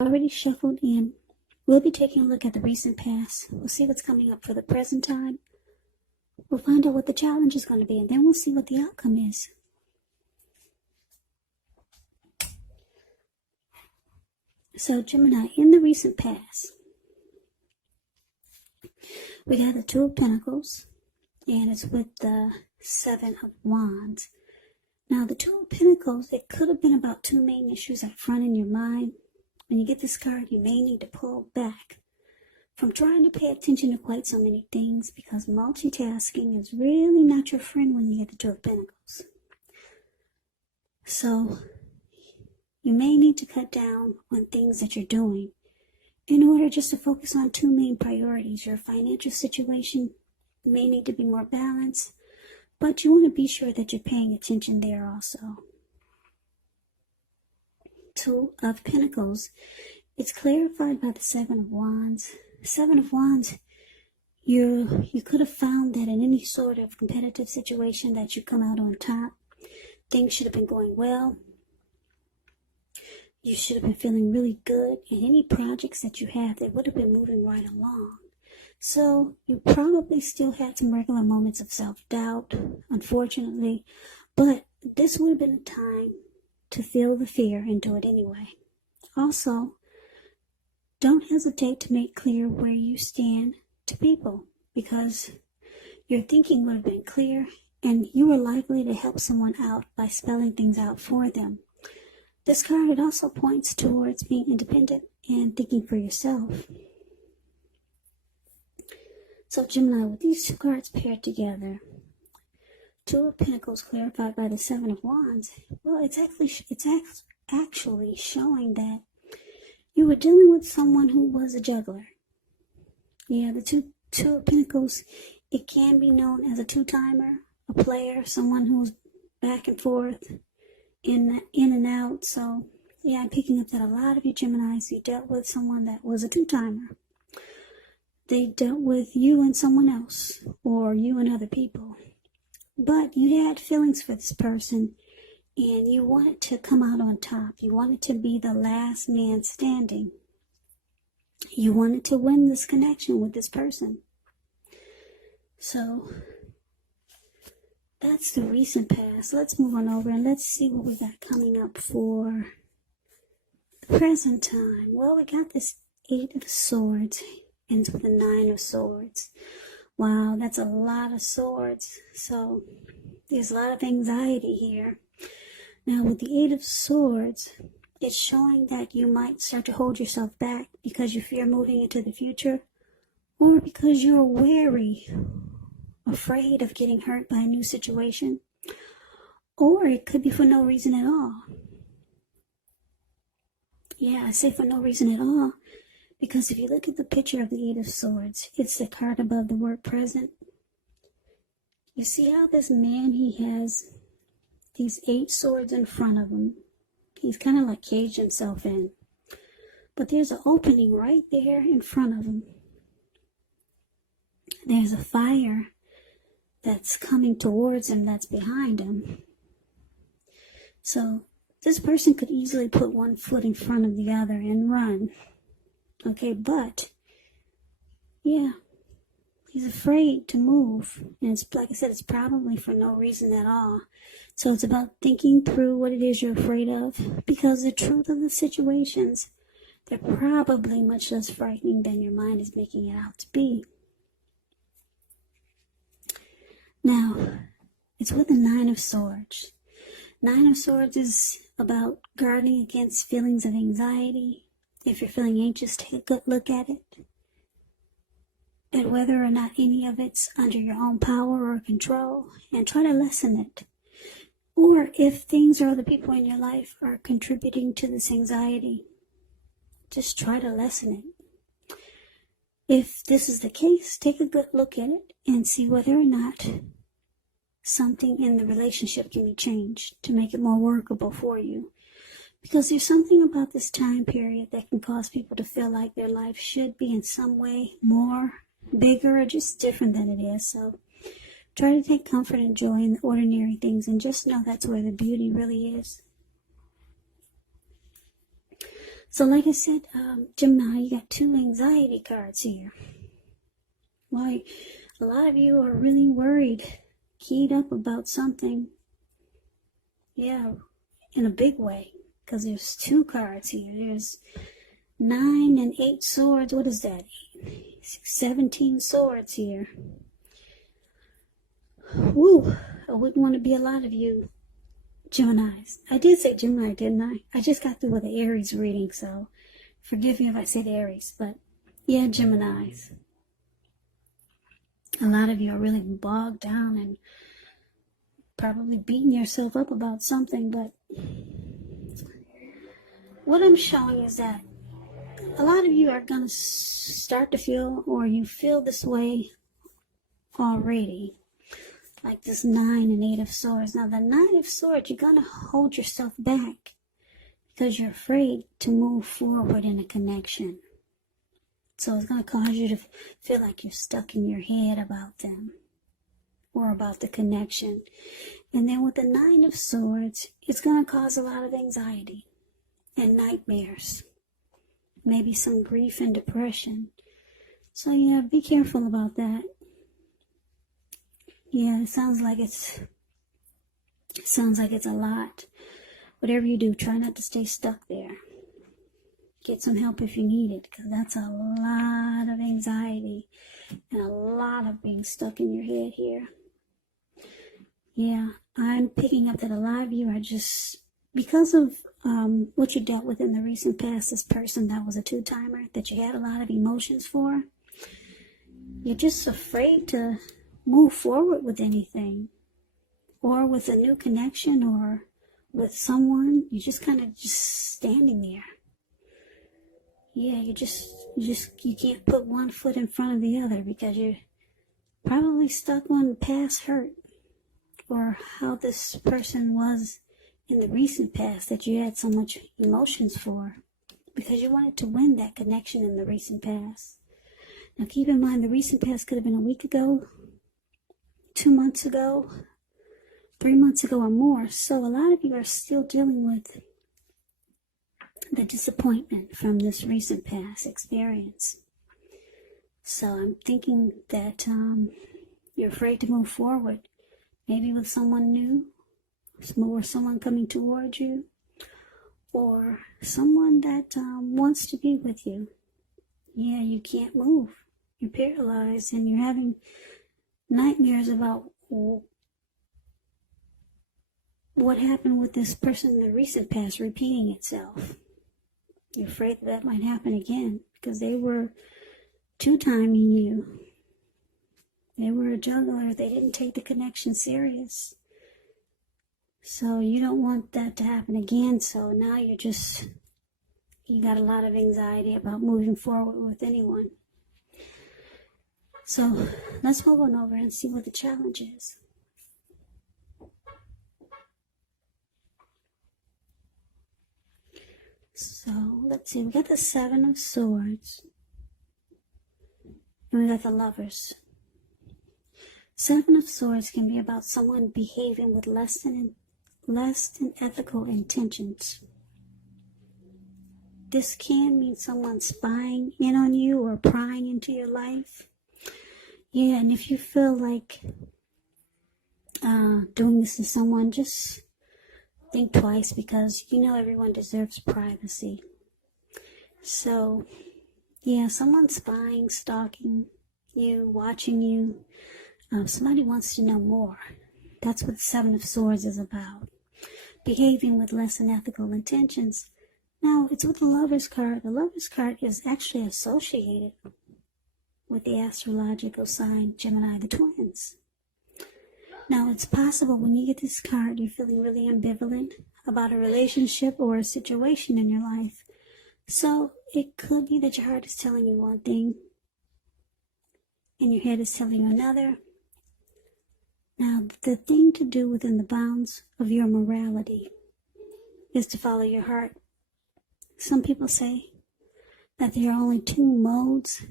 Already shuffled in. We'll be taking a look at the recent past. We'll see what's coming up for the present time. We'll find out what the challenge is going to be, and then we'll see what the outcome is. So, Gemini, in the recent past, we got the Two of Pentacles, and it's with the Seven of Wands. Now, the Two of Pentacles, it could have been about two main issues up front in your mind. When you get this card, you may need to pull back from trying to pay attention to quite so many things, because multitasking is really not your friend when you get the Two of Pentacles. So, you may need to cut down on things that you're doing in order just to focus on two main priorities. Your financial situation may need to be more balanced, but you want to be sure that you're paying attention there also. Two of Pentacles, it's clarified by the Seven of Wands. Seven of Wands, you could have found that in any sort of competitive situation that you come out on top. Things should have been going well. You should have been feeling really good. And any projects that you have, they would have been moving right along. So you probably still had some regular moments of self-doubt, unfortunately. But this would have been a time to feel the fear and do it anyway. Also, don't hesitate to make clear where you stand to people, because your thinking would have been clear and you were likely to help someone out by spelling things out for them. This card, it also points towards being independent and thinking for yourself. So Gemini, with these two cards paired together, Two of Pentacles clarified by the Seven of Wands, well, it's actually showing that you were dealing with someone who was a juggler. Yeah, the two of Pentacles, it can be known as a two-timer, a player, someone who's back and forth, in and out. So yeah, I'm picking up that a lot of you Geminis, you dealt with someone that was a two-timer. They dealt with you and someone else, or you and other people. But you had feelings for this person, and you wanted to come out on top. You wanted to be the last man standing. You wanted to win this connection with this person. So that's the recent past. Let's move on over and let's see what we got coming up for the present time. Well, we got this Eight of Swords ends with the Nine of Swords. Wow, that's a lot of swords. So there's a lot of anxiety here. Now with the Eight of Swords, it's showing that you might start to hold yourself back because you fear moving into the future, or because you're wary, afraid of getting hurt by a new situation, or it could be for no reason at all. Yeah, I say for no reason at all, because if you look at the picture of the Eight of Swords, it's the card above the word present. You see how this man, he has these 8 swords in front of him. He's kind of like caged himself in. But there's an opening right there in front of him. There's a fire that's coming towards him that's behind him. So this person could easily put one foot in front of the other and run. Okay, but yeah, he's afraid to move. And it's like I said, it's probably for no reason at all. So it's about thinking through what it is you're afraid of, because the truth of the situations, they're probably much less frightening than your mind is making it out to be. Now, it's with the Nine of Swords. Nine of Swords is about guarding against feelings of anxiety. If you're feeling anxious, take a good look at it, at whether or not any of it's under your own power or control, and try to lessen it. Or if things or other people in your life are contributing to this anxiety, just try to lessen it. If this is the case, take a good look at it and see whether or not something in the relationship can be changed to make it more workable for you. Because there's something about this time period that can cause people to feel like their life should be in some way more, bigger, or just different than it is. So try to take comfort and joy in the ordinary things, and just know that's where the beauty really is. So like I said, Gemini, you got 2 anxiety cards here. Why, a lot of you are really worried, keyed up about something. Yeah, in a big way. Because there's 2 cards here. There's 9 and 8 swords. What is that? 17 swords here. Woo! I wouldn't want to be a lot of you Geminis. I did say Gemini, didn't I? I just got through with the Aries reading, so forgive me if I said Aries. But yeah, Geminis. A lot of you are really bogged down and probably beating yourself up about something, but what I'm showing is that a lot of you are going to start to feel, or you feel this way already, like this 9 and 8 of swords. Now the 9 of swords, you're going to hold yourself back because you're afraid to move forward in a connection. So it's going to cause you to feel like you're stuck in your head about them or about the connection. And then with the 9 of swords, it's going to cause a lot of anxiety and nightmares. Maybe some grief and depression. So yeah, be careful about that. Yeah, it sounds like it's a lot. Whatever you do, try not to stay stuck there. Get some help if you need it, because that's a lot of anxiety and a lot of being stuck in your head here. Yeah, I'm picking up that a lot of you are just, because of what you dealt with in the recent past, this person that was a 2-timer that you had a lot of emotions for, you're just afraid to move forward with anything, or with a new connection, or with someone. You're just kind of just standing there. Yeah, you can't put one foot in front of the other because you're probably stuck on past hurt, or how this person was in the recent past that you had so much emotions for, because you wanted to win that connection in the recent past. Now keep in mind, the recent past could have been a week ago, 2 months ago, 3 months ago, or more. So a lot of you are still dealing with the disappointment from this recent past experience. So I'm thinking that you're afraid to move forward, maybe with someone new, or someone coming towards you, or someone that wants to be with you. Yeah, you can't move. You're paralyzed and you're having nightmares about what happened with this person in the recent past repeating itself. You're afraid that might happen again because they were 2-timing you. They were a juggler. They didn't take the connection serious. So you don't want that to happen again. So now you got a lot of anxiety about moving forward with anyone. So let's move on over and see what the challenge is. So let's see, we got the 7 of Swords, and we got the Lovers. 7 of Swords can be about someone behaving with less than ethical intentions. This can mean someone spying in on you or prying into your life. Yeah, and if you feel like doing this to someone, just think twice, because you know everyone deserves privacy. So, yeah, someone spying, stalking you, watching you. Somebody wants to know more. That's what the 7 of Swords is about. Behaving with less than ethical intentions. Now, it's with the Lover's card. The Lover's card is actually associated with the astrological sign Gemini, the twins. Now, it's possible when you get this card, you're feeling really ambivalent about a relationship or a situation in your life. So it could be that your heart is telling you one thing and your head is telling you another. Now, the thing to do within the bounds of your morality is to follow your heart. Some people say that there are only 2 modes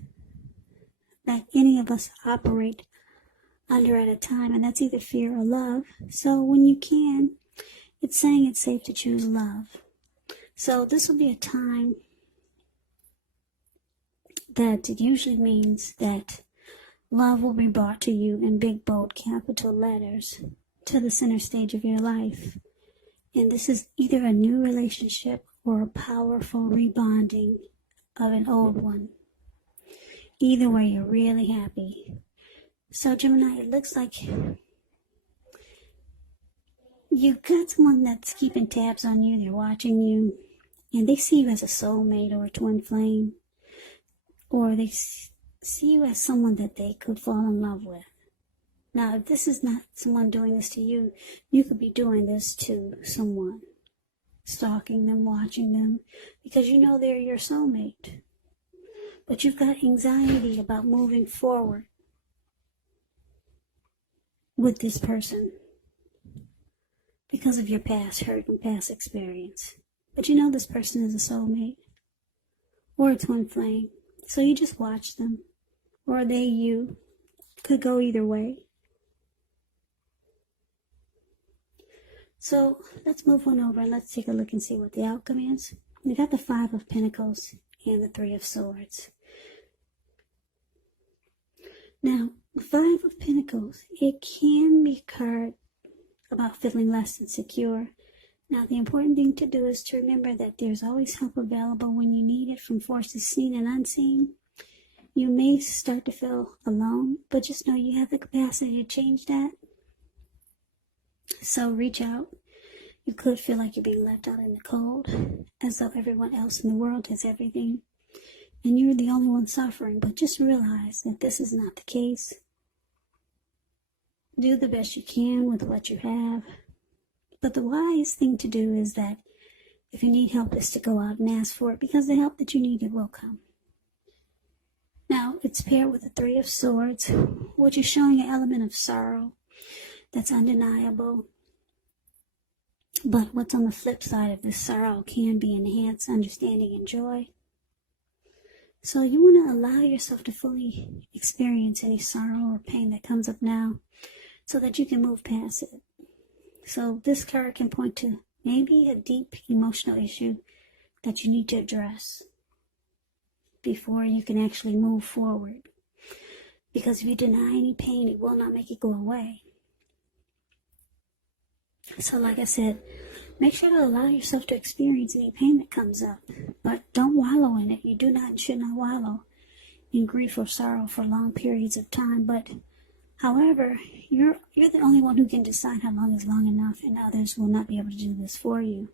that any of us operate under at a time, and that's either fear or love. So when you can, it's saying it's safe to choose love. So this will be a time that it usually means that love will be brought to you in big, bold, capital letters to the center stage of your life. And this is either a new relationship or a powerful rebonding of an old one. Either way, you're really happy. So Gemini, it looks like you've got someone that's keeping tabs on you, they're watching you, and they see you as a soulmate or a twin flame, or they see you as someone that they could fall in love with. Now, if this is not someone doing this to you, you could be doing this to someone, stalking them, watching them, because you know they're your soulmate. But you've got anxiety about moving forward with this person because of your past hurt and past experience. But you know this person is a soulmate or a twin flame. So you just watch them, or they you. Could go either way. So let's move on over and let's take a look and see what the outcome is. We got the 5 of Pentacles and the 3 of Swords. Now, the 5 of Pentacles, it can be a card about feeling less than secure. Now, the important thing to do is to remember that there's always help available when you need it from forces seen and unseen. You may start to feel alone, but just know you have the capacity to change that. So reach out. You could feel like you're being left out in the cold, as though everyone else in the world has everything, and you're the only one suffering. But just realize that this is not the case. Do the best you can with what you have. But the wise thing to do is that if you need help, is to go out and ask for it, because the help that you need, it will come. Now, it's paired with the 3 of Swords, which is showing an element of sorrow that's undeniable. But what's on the flip side of this sorrow can be enhanced understanding and joy. So you want to allow yourself to fully experience any sorrow or pain that comes up now so that you can move past it. So this card can point to maybe a deep emotional issue that you need to address before you can actually move forward. Because if you deny any pain, it will not make it go away. So like I said, make sure to allow yourself to experience any pain that comes up, but don't wallow in it. You do not and should not wallow in grief or sorrow for long periods of time. But however, you're the only one who can decide how long is long enough, and others will not be able to do this for you.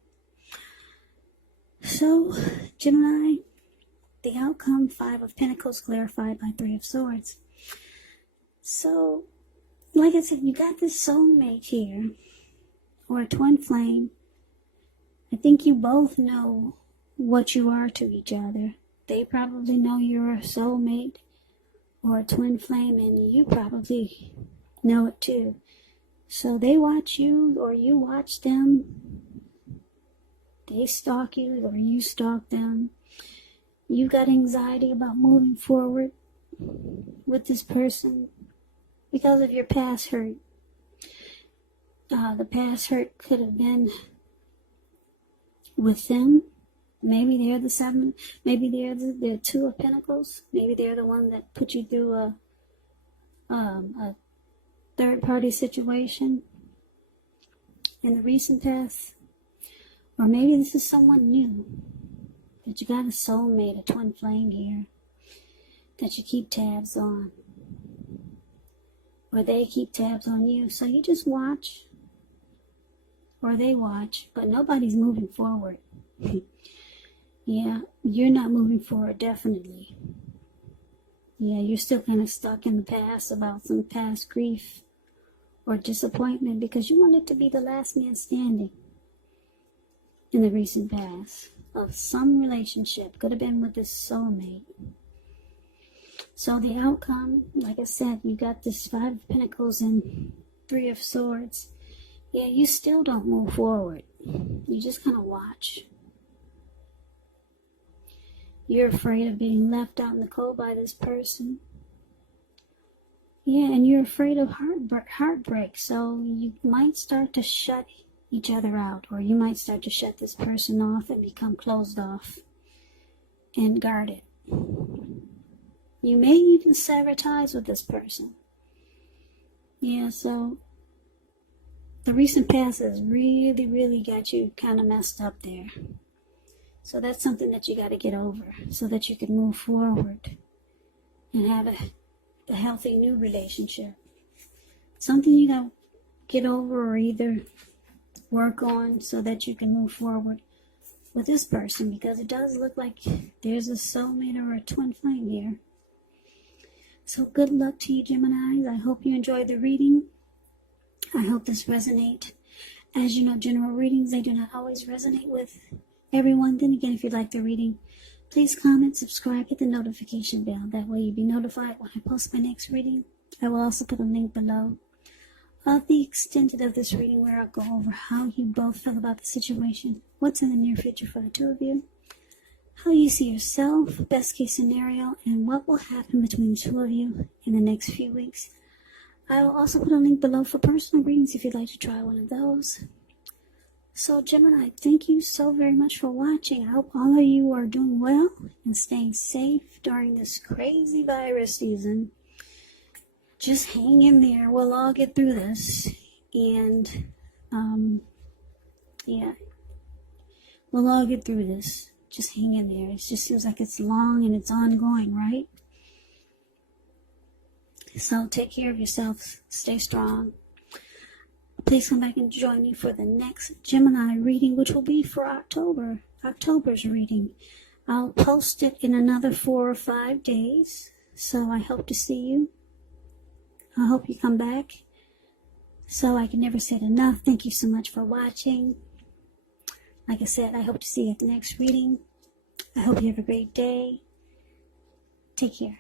So, Gemini, the outcome, 5 of Pentacles clarified by 3 of Swords. So, like I said, you got this soulmate here, or a twin flame. I think you both know what you are to each other. They probably know you're a soulmate or a twin flame, and you probably know it too. So they watch you, or you watch them. They stalk you, or you stalk them. You got anxiety about moving forward with this person because of your past hurt. The past hurt could have been with them. Maybe they're the 7. Maybe they're the 2 of Pentacles. Maybe they're the one that put you through a third-party situation in the recent past. Or maybe this is someone new. That you got a soulmate, a twin flame here, that you keep tabs on. Or they keep tabs on you. So you just watch. Or they watch, but nobody's moving forward. Yeah, you're not moving forward, definitely. Yeah, you're still kind of stuck in the past about some past grief or disappointment because you wanted to be the last man standing in the recent past of some relationship. Could have been with this soulmate. So the outcome, like I said, you got this 5 of Pentacles and 3 of Swords. Yeah, you still don't move forward. You just kind of watch. You're afraid of being left out in the cold by this person. Yeah, and you're afraid of heartbreak. So you might start to shut each other out, or you might start to shut this person off and become closed off and guarded. You may even sever ties with this person. Yeah, so the recent past has really, really got you kind of messed up there. So that's something that you got to get over so that you can move forward and have a healthy new relationship. Something you got to get over or either work on so that you can move forward with this person, because it does look like there's a soulmate or a twin flame here. So good luck to you, Geminis. I hope you enjoyed the reading. I hope this resonates. As you know, general readings, they do not always resonate with everyone. Then again, if you like the reading, please comment, subscribe, hit the notification bell. That way you'll be notified when I post my next reading. I will also put a link below of the extended of this reading where I'll go over how you both feel about the situation, what's in the near future for the two of you, how you see yourself, best case scenario, and what will happen between the two of you in the next few weeks. I will also put a link below for personal readings if you'd like to try one of those. So Gemini, thank you so very much for watching. I hope all of you are doing well and staying safe during this crazy virus season. Just hang in there. We'll all get through this. And, yeah, we'll all get through this. Just hang in there. It just seems like it's long and it's ongoing, right? So take care of yourself. Stay strong. Please come back and join me for the next Gemini reading, which will be for October's reading. I'll post it in another 4 or 5 days. So I hope to see you. I hope you come back. So I can never say it enough. Thank you so much for watching. Like I said, I hope to see you at the next reading. I hope you have a great day. Take care.